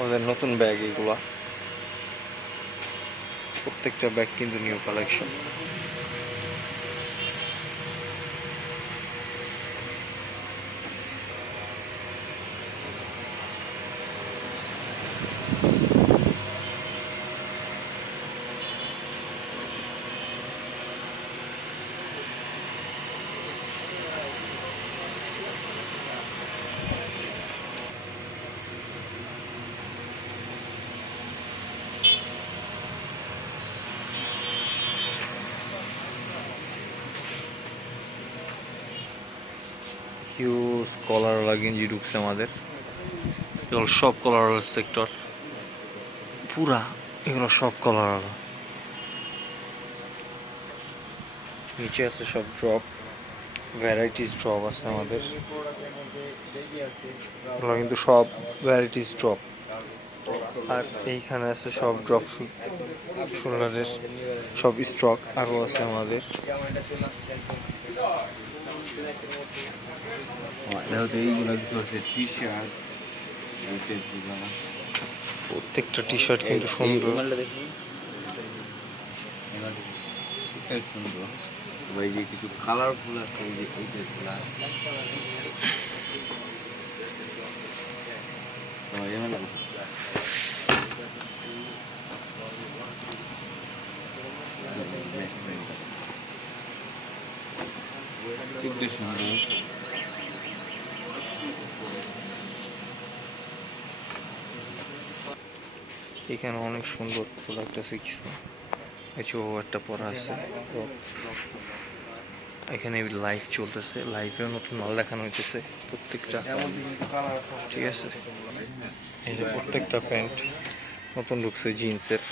আমাদের নতুন ব্যাগ এগুলা, প্রত্যেকটা ব্যাগ কিন্তু নিউ কালেকশন। হিউজ কলারওয়ালা গেঞ্জি ঢুকছে আমাদের। এগুলো সব কলারওয়ালা সেক্টর, পুরা এগুলো সব কলারওয়ালা। নিচে আছে সব ড্রপ, ভ্যারাইটিস ড্রপ আছে আমাদের। এগুলো কিন্তু সব ভ্যারাইটিস ড্রপ। আর এইখানে আছে সব ড্রপ শোল্ডারের সব স্টক আরও আছে আমাদের। এইগুলো কিছু আছে টি শার্ট, প্রত্যেকটা টি শার্ট কিন্তু সুন্দর। সুন্দর ভাই, যে কিছু কালারফুল আছে, এই যে এই ড্রেসগুলা সুন্দর। এখানে অনেক সুন্দর প্রোডাক্ট আছে কিছু। কিছু একটা পরা আছে। এখানে লাইভ চলতেছে, লাইভেও নতুন মাল দেখানো হইতেছে প্রত্যেকটা। ঠিক আছে, এই যে প্রত্যেকটা প্যান্ট নতুন ঢুকছে জিন্সের।